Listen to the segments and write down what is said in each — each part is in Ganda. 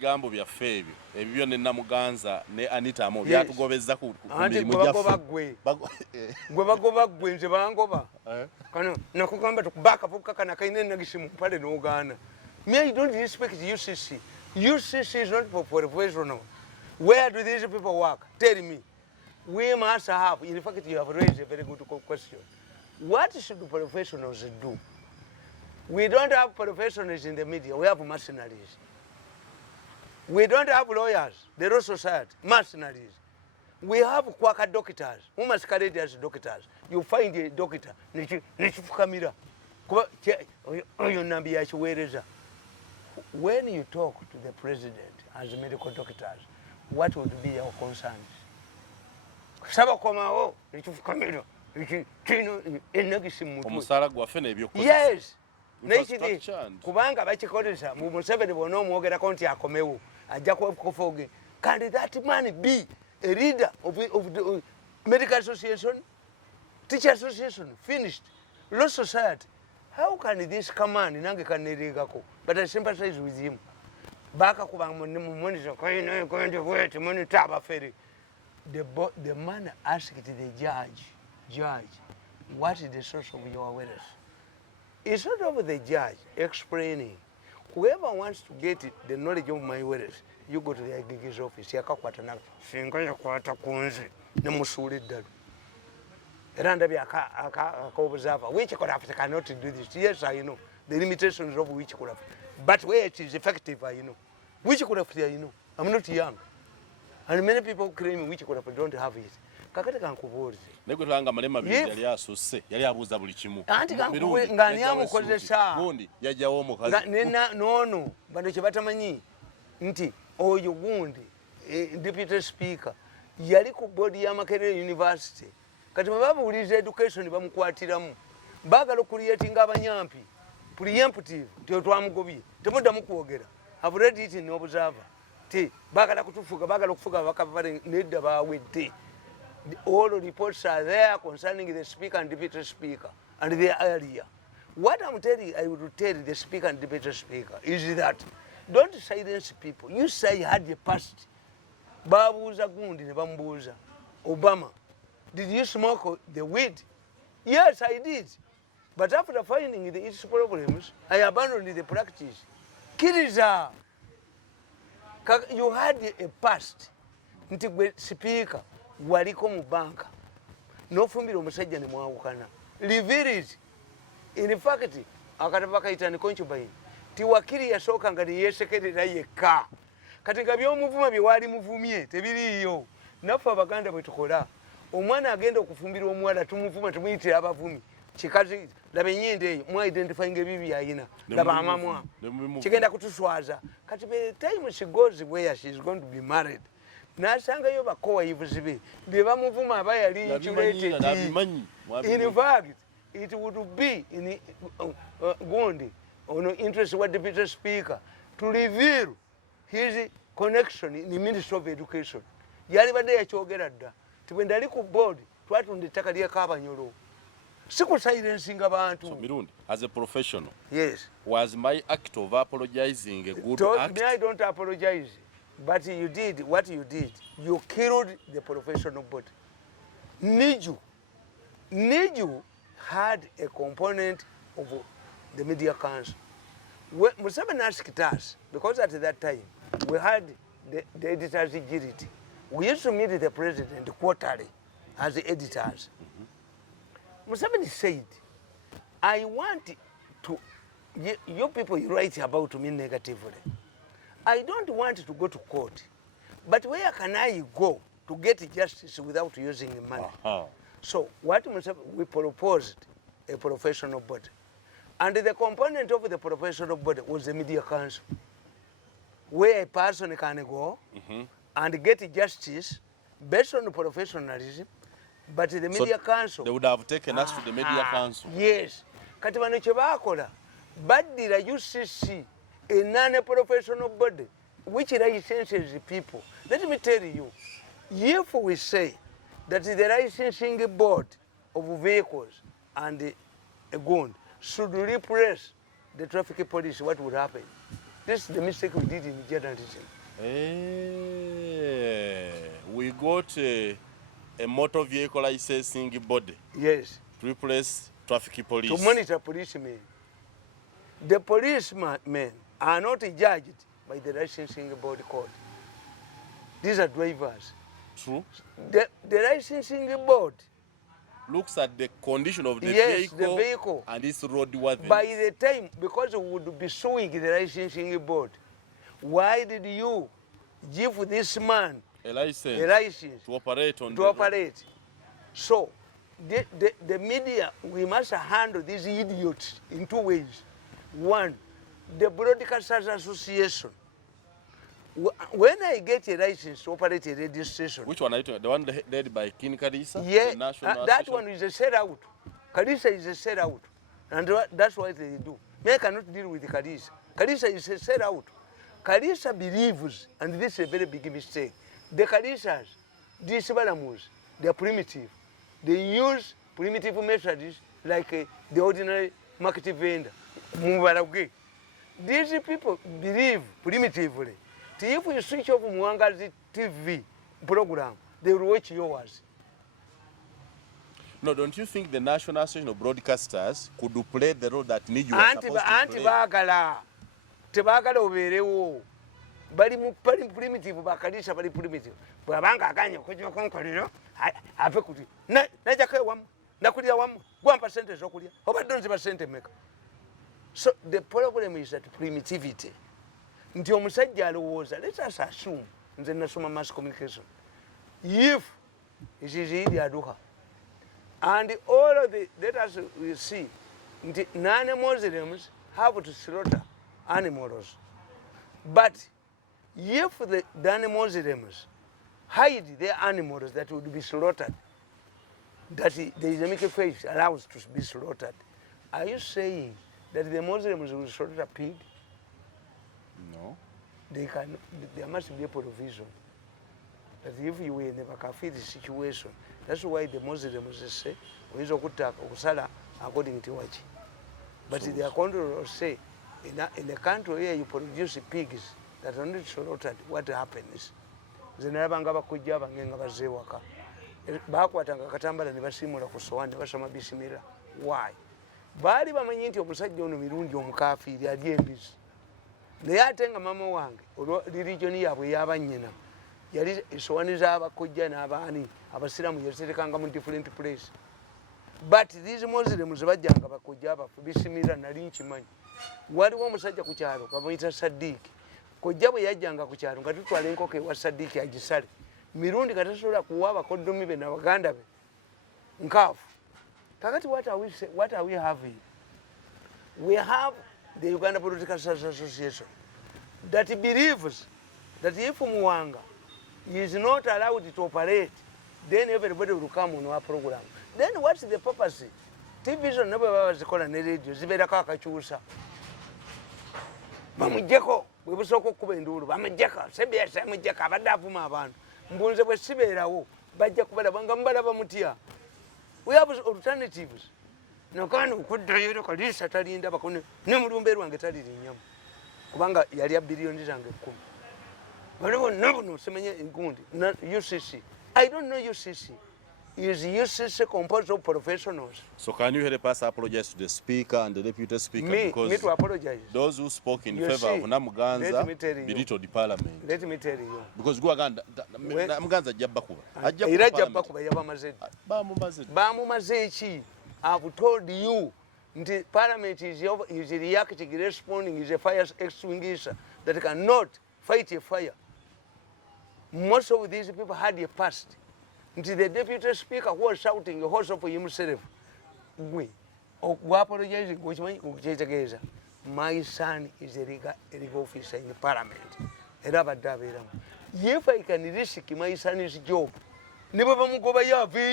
Gambo byaffe ebyo ebyo ne Namuganza ne Anita Amo byatugobezza ku mirimu gyaffe gwe bagoba gwe nze bangoba kano nakugamba tukubaka vuka kana kaine nagishimu pale n'ogaana. Me, I don't respect UCC. UCC is not for professional. Where do these people work? Tell me. We must have, in fact you have raised a very good question. What should professionals do? We don't have professionals in the media, we have mercenaries. We don't have lawyers, the Law Society, mercenaries. We have quacker doctors, who masquerade as doctors. You find a doctor, Nichifukamira. When you talk to the president as medical doctors, what would be your concerns? Yes. Kubanga bakikolesa mu Museveni bonna omwogerako nti akomewo ajja kufoge. Can that man be a leader of the medical association, teacher association, finished, Law Society? How can this come on? But I sympathize with him. Baka kubanga monitor going to wait monitor ferry. The man asked the judge, what is the source of your awareness? It's not over the judge explaining. Whoever wants to get the knowledge of my awareness, you go to the IGG's office. Yakakwatana singa yakwata kunze nemusuuliddalu. Era ndabye aka-observer. Which could have cannot do this. Yes, I know. The limitations of which could have. But where it is effective, I know. Which could have, I know. I'm not young. And many people claim which could have don't have it. Kakati kankubuulize. Nekutanga Malema Bindi yali asusse, yali abuuza buli kimu. Anti kankuwe ngani amukozesa. Gundi yajjawo omukazi. No, bano kye batamanyi nti oyo Gundi deputy speaker yali ku board ya Makerere University. Kati babuuliza education bamukwatiramu. Baagala okuliyetinga abanyampi. Preemptive twamugobye. Temuddamu kwogera. I've read it in Observer. Baagala kutufuga, baagala okufuga bakabale nedda baawedde. All reports are there concerning the speaker and deputy speaker and their area. What I'm telling you, I would tell the speaker and deputy speaker is that don't silence people. You say you had a past. Babuza Gundi ne bambuza. Obama, did you smoke the weed? Yes, I did. But after finding its problems, I abandoned the practice. Kiriza, you had a past. Nti speaker. Waliko mu banka nofumbira omusajja ne mwawukana. Reveal it. In fact, akataba kayitani concubine ti wakiri yasooka nga yesekerera yekka. Kati nga by'omuvuma bye wali muvumye tebiriiyo. Naffe Abaganda bwe tukola. Omwana agenda okufumbira omuwala tumuvuma tumuyitira abavumi. Kikazi laba ennyende eyo mu identifying ebibi ayina. Laba amamwa. Kigenda kutuswaza. Kati by the time she goes where she is going to be married. Nasangayo bakowayivuzi be bamuvuma aba yali insulated. In fact, it would be in Gundi on interest of the deputy speaker to reveal his connection in the Ministry of Education. Yali badde yakyogera dda tibwendali ku board twatunda ettaka lya Kabanyolo. Siku silencing abantu. So Mirundi, as a professional, yes, was my act of apologizing a good act? I don't apologize. But you did what you did. You killed the professional body. Niju had a component of the media council. Museveni asked us, because at that time we had the editors' agility. We used to meet the president quarterly as the editors. Museveni said, I want to, you people you write about me negatively. I don't want to go to court, but where can I go to get justice without using money? So what we proposed a professional body. And the component of the professional body was the media council, where a person can go and get justice based on professionalism, but the media council... They would have taken us to the media council. Yes. Kati bano kye baakola baddira UCC, a non-professional body which licenses people. Let me tell you, if we say that the licensing board of vehicles and a gun should repress the traffic police, what would happen? This is the mistake we did in journalism. We got a motor vehicle licensing body. Yes. To replace traffic police. To monitor policemen. The policemen are not judged by the licensing body code. These are drivers. True. The licensing board looks at the condition of the, the vehicle and its roadworthiness. By the time, because we would be suing the licensing board, why did you give this man a license to operate on road? So, the media, we must handle these idiots in two ways. One, the Broadcasters Association. When I get a license to operate a radio station. Which one are you talking? The one led by King Kalisa? Yeah, that one is a sellout. Kalisa is a sellout. And that's what they do. Me, I cannot deal with Kalisa. Kalisa is a sellout. Kalisa believes, and this is a very big mistake, the Kalisas, these Balamus, they are primitive. They use primitive methods like the ordinary market vendor. These people believe primitively. If you switch off Muyanga TV program, they will watch yours. No, don't you think the National Association of Broadcasters could play the role that you are supposed to play? Tebagala oberewo. Bali primitive bakalisa bali primitive. Bwabanga akanya kujja konkolero ave kuti. Naja kwe wamu. Nakulya wamu. Gwa percentage okulya. Obadde nzi percent meka. So the problem is that primitivity. Nti omusajja alowooza, let us assume, nze nasoma mass communication, if it is Idi Aduha, and all of the, let us see, nti non-Muslims have to slaughter animals. But if the non-Muslims hide their animals that would be slaughtered, that the Islamic faith allows to be slaughtered, are you saying that the Muslims will slaughter a pig? No. There must be a provision that if you were in a kafiri situation, that's why the Muslims say, we kusala according to what. But in their country say, in a country where you produce pigs that are not slaughtered, what happens? Zinabanga bakujja bangenga bazewaka. Bakwatanga katambala ne basimula ku sowani basoma bisimira. Why? Bali bamanyi nti omusajja ono Mirundi omukafiri ali embizi. Naye ate nga mama wange religion yaabwe y'abannyina yali esowani z'abakojja n'abaani abasiraamu yaziterekanga mu different place. But these Muslims bajjanga bakojja abafu bisimira nali nkimanyi. Waliwo omusajja ku kyalo bamuyita Saddiiki. Kojja bwe yajjanga ku kyalo nga tutwala enkoko ewa Saddiiki agisale. Mirundi nga tasobola kuwa abakoddomi be na baganda be nkaafu. Kakati what are we having? We have the Uganda Broadcasters Association that believes that if Muyanga is not allowed to operate, then everybody will come on our program. Then what's the purpose? TV never was called an radio, Ziberaka Kachusa. Mamujeko, we were so cookenduru, Mamajaka, Sebia, Samajaka, Badapuma, Mbunza was Sibera, Bajakubada, Bamutia. We have alternatives. No kanu kuddayo kali satali ndaba kono ne mulumberu wange tali nyama kubanga yali billions zange 10 baliwo no semenye ingundi UCC. I don't know UCC. Is UCC composed of professionals? So can you help us apologize to the speaker and the deputy speaker? Me to apologize. Those who spoke in favor of Namuganza belittled the parliament. Let me tell you. Because Namuganza jabba kuba. Ira jabba kuba yaba mazedi. Bamu mazeki. I've told you the parliament is reacting, responding, is a fire extinguisher that cannot fight a fire. Most of these people had a past. Until the deputy speaker who was shouting also for himself. We apologizing, which my son is a legal officer in the parliament. If I can risk my son's job, never go by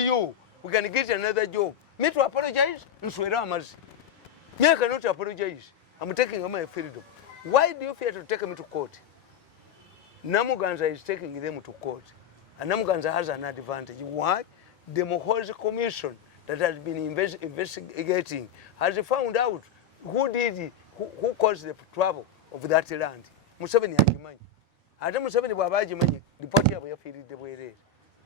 you. We can get another job. Me to apologize? Me I cannot apologize. I'm taking my freedom. Why do you fear to take me to court? Namuganza is taking them to court. And Namuganza has an advantage. Why? The Mohozi Commission that has been investigating has found out who caused the trouble of that land. Museveni agimanyi. Ate Museveni bw'aba agimanyi, lipooti yabwe yafiiridde bwereere.